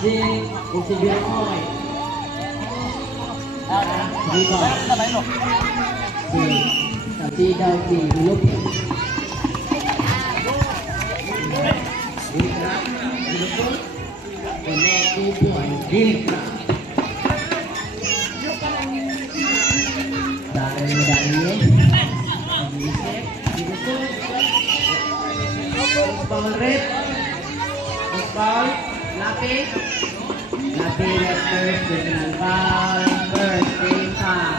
Anjing, si Bioy. Riba. Tapi daw si Lulup. Dilkra, Lulupol. Connect 2 points, Dilkra. Dari medali. Dilupol. Foul red. Foul. Lapis. Lapis red first. Personal foul. First. Same foul.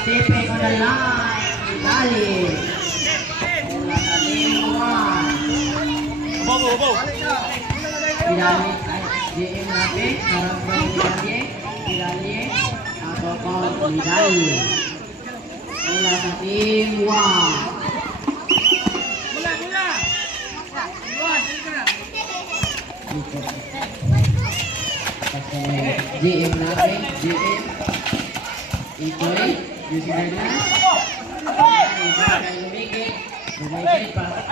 Stepping on the line. Medali. Mula sa team 1. Medali. JM Lapis. Harap sa medali. Medali. Atau kau medali. Mula sa team 1. JM Lapis. JM Itoy. Using the glass. Lumikit. Lumikit pa.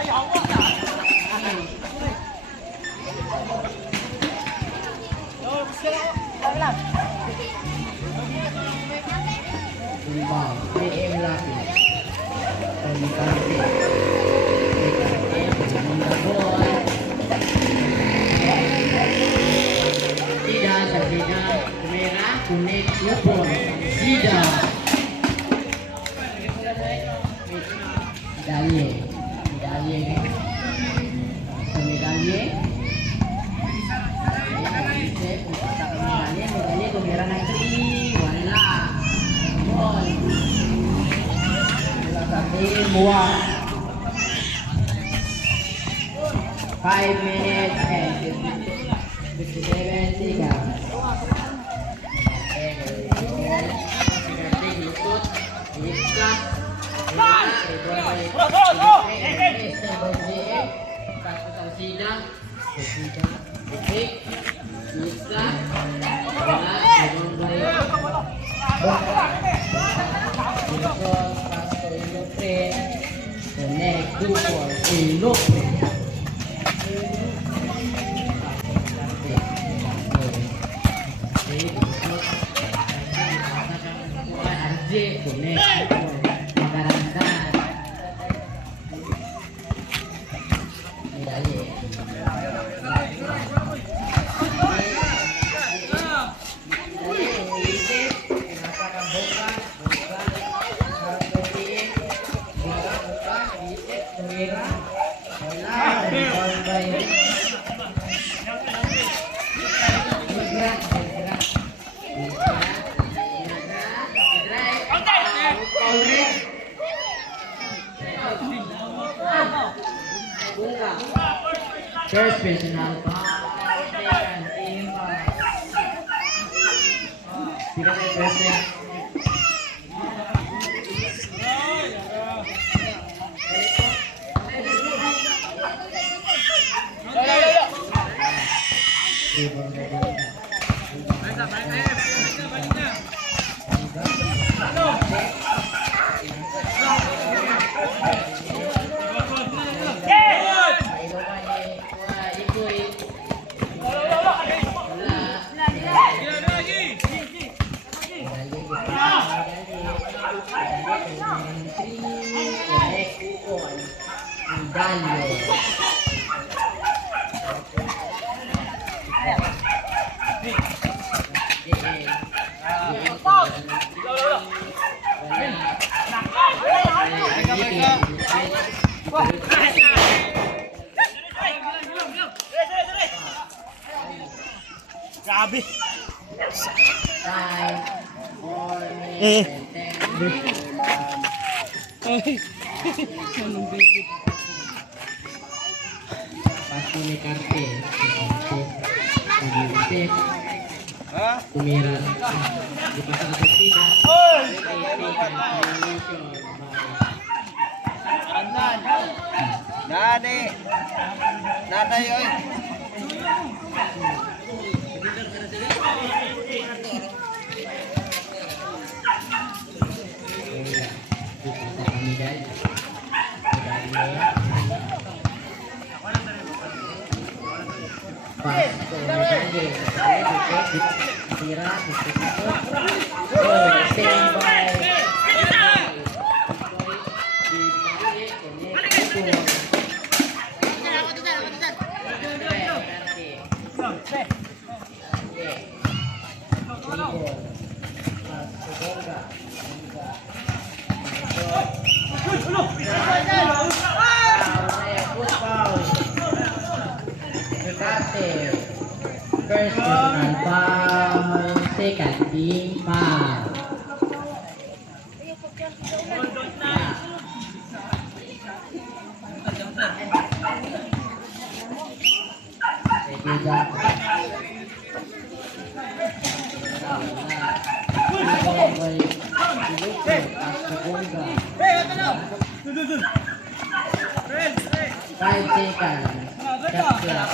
Tumbang. JM Lapis. Pemikante. Tidak tersisa. Merah, kuning, kupon. Tidak. Medalye. Medalye. Medalye. Medalye kumira na 3. Wala. Gol. Wala sa team 1. 5 minutes and 57 seconds. First personal foul. Team foul. Tidak ada pressing. Grabe. Pasti ni kartel. Kumira. Dipasang sa sida. Nani. Nanay oy. tira, disposition. Goal, stand by. First personal foul, second team foul. Five seconds. Shot clock.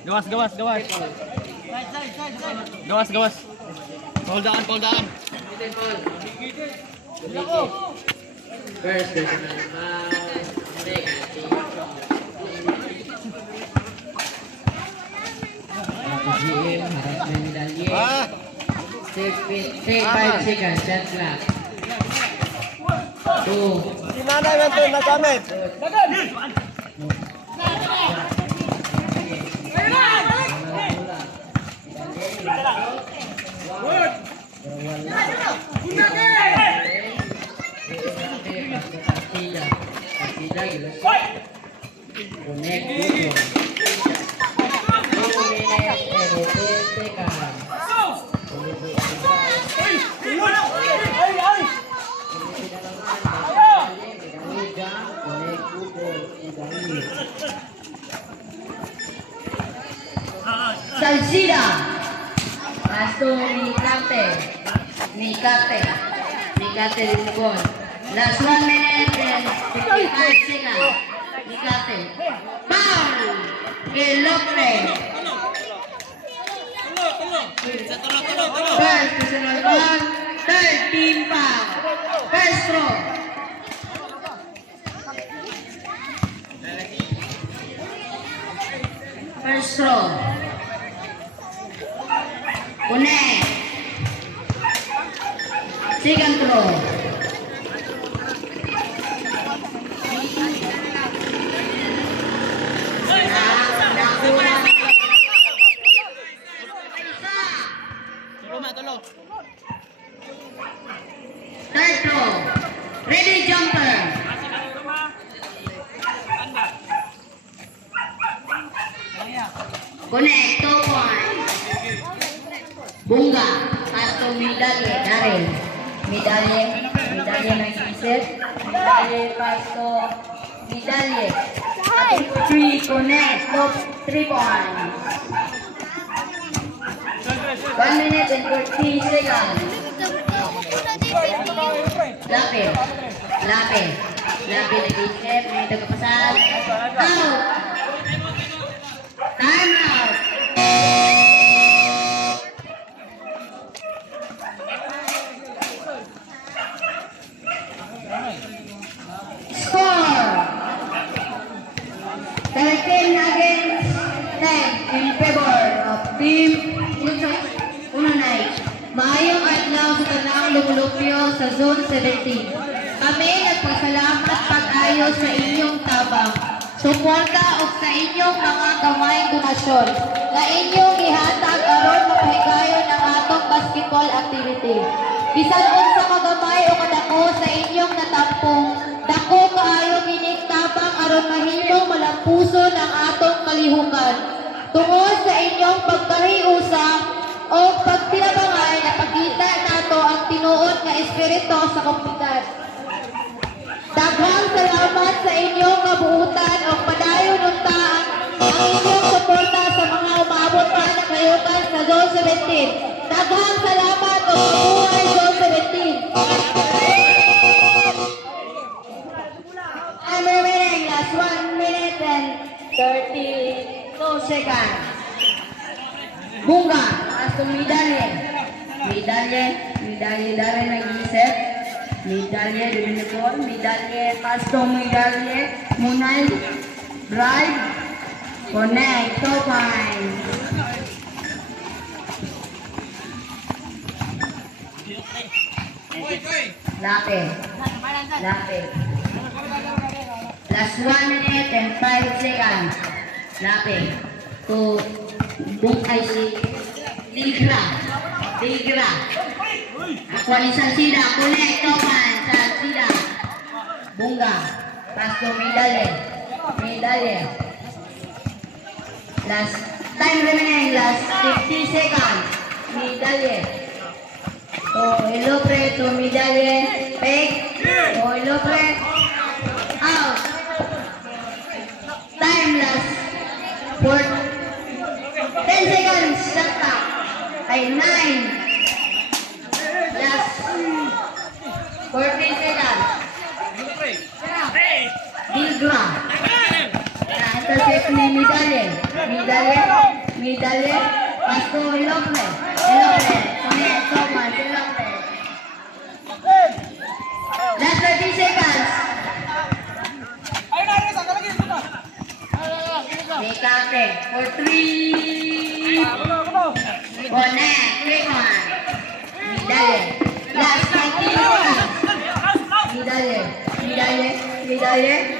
Gawas, gawas, gawas. Gawas, gawas. Hold on, hold on. First personal foul, second team foul. GM, harassment medalye. Ah! 5 seconds, shot clock. 2. Si nanay nandun, nagamit. Salsida. Pasto Mikate din gol. Last 1 minute and 55 seconds. Mikate. Foul. Elokre. First personal foul. Third team foul. First throw. First throw. Connect. Second throw. Third throw. Ready jumper. Connect. 2 points. Bunga. Pasto medalye. Daryl. Medalye ng iset. Medalye Pasto. Medalye. 3 connect. 3 points. 1 minute and 40 seconds. Lapit nag-isip, may tagapasan. Out! Time out! Score! 13 against 10 in favor of Team Unanay. Maayong adlaw sa tanang lumulupyo sa Zone 17. Kami nagpasalamat pag-ayo sa inyong tabang, suporta o sa inyong mga gamayng donasyon na inyong ihatag aron mapahigayon ang atong basketball activity. Bisan unsa magamay o kadako sa inyong natampong, dako kaayo kining tabang aron mahimong malampuson ang atong kalihukan. Tungod sa inyong pagkahiusa o pagtinabangay na pagkita nato ang tinuod nga espiritu sa komunidad. Daghang salamat sa inyong kabuutan o padayon unta ang inyong suporta sa mga umabot pa na kayukan sa Zone 17. Daghang salamat medalye Darren nag-iisip, medalye Dominicol, medalye Pasto, medalye Munay, drive, connect, top line. Lapit. Last 1 minute and 5 seconds. Lapit. To Bungay si Digra. Ako ni Salsida. Connect. Topan. Salsida. Bunga. Pasto medalye. Last time remaining. Last 50 seconds. Medalye. Ilopre to medalye. Peg. Ilopre. Out. Time last. For 10 seconds. Shut up. Ay 9. Last 14 seconds. Digra. Intercept ni medalye. Pasto Ilopre. Connect. Thomas Ilopre. Last 30 seconds. Mekate for 3. Connect. Quick one. Medalye. Last 15 seconds. Medalye.